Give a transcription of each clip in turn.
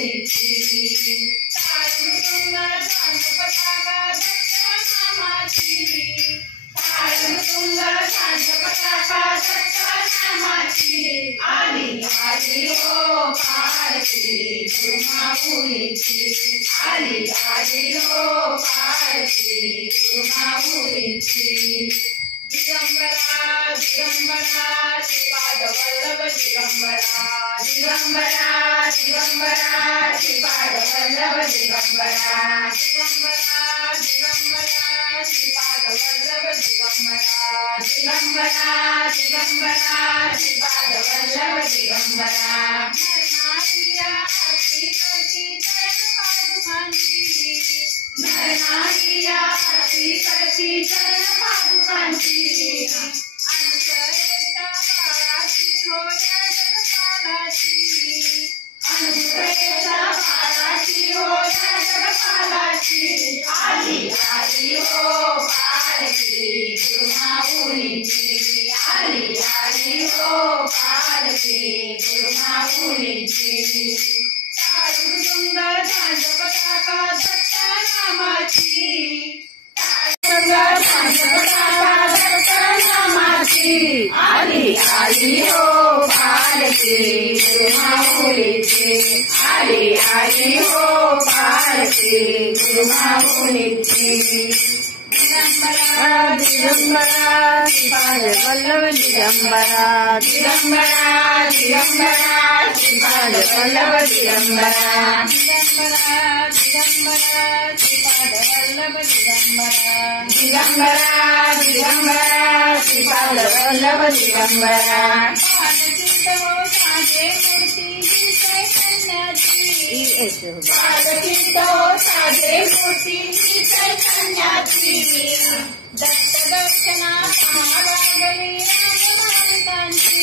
मुलीची ताळमृदुंग झांज पताका दत्तनामाची ताळमृदुंग झांज पताका दत्तनामाची आली आली हो पालखी गुरुमाऊलीची आली आली हो पालखी गुरुमाऊलीची दिगंबरा दिगंबरा श्रीपाद वल्लभ दिगंबरा दिगंबरा दिगंबरा श्रीपाद वल्लभ दिगंबरा दिगंबरा दिगंबरा श्रीपाद वल्लभ दिगंबरा दिगंबरा दिगंबरा श्रीपाद वल्लभ दिगंबरा नरनारिया आरती करती चरण पादुकांची नरनारिया आरती करती चरण पादुकांची अनुसरेता बाळाची होया जगपालाची अनुसरेता बाळाची होया जगपालाची आली आली हो पालखी गुरुमाऊलीची आली आली हो पालखी गुरुमाऊलीची ताळमृदुंग झांज पताका दत्तनामाची आली आली हो पालखी गुरुमाऊलीची आली आली हो पालखी गुरुमाऊलीची दिगंबरा दिगंबरा श्रीपाद वल्लभ दिगंबरा दिगंबरा दिगंबरा श्रीपाद वल्लभ दिगंबरा दिगंबरा दिगंबरा श्रीपाद वल्लभ दिगंबरा दिगंबरा दिगंबरा श्रीपाद वल्लभ दिगंबरा पालखीत हो साजे मूर्ती ही चैतन्याची पालखीत हो साजे मूर्ती ही चैतन्याची दत्त दर्शना पाहालागली रांगभाविकांची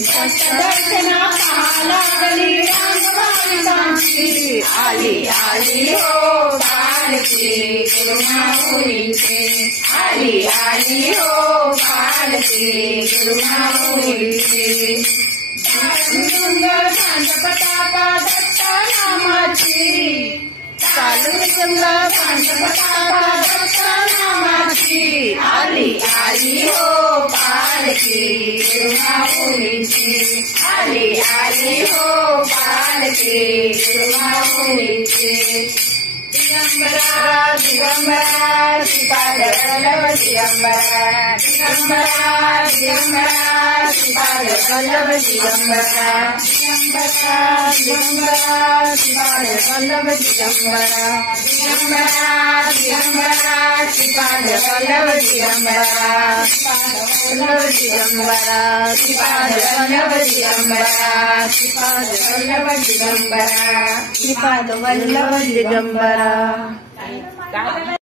दत्त दर्शना पाहालागली रांगभाविकांची आली आली हो पालखी गुरुमाऊलीची आली आली हो पालखी गुरुमाऊलीची ताळमृदुंग झांज पताका दत्तनामाची ताळमृदुंग झांज पताका दत्तनामाची आली आली हो पालखी गुरुमाऊलीची आली आली हो पालखी गुरुमाऊलीची दिगंबरा दिगंबरा श्रीपाद वल्लभ दिगंबरा दिगंबरा दिगंबरा श्रीपाद वल्लभ दिगंबरा दिगंबरा दिगंबरा श्रीपाद वल्लभ दिगंबरा दिगंबरा दिगंबरा श्रीपाद वल्लभ दिगंबरा वल्लभ दिगंबरा श्रीपाद वल्लभ दिगंबरा श्रीपाद वल्लभ दिगंबरा श्रीपाद वल्लभ दिगंबरा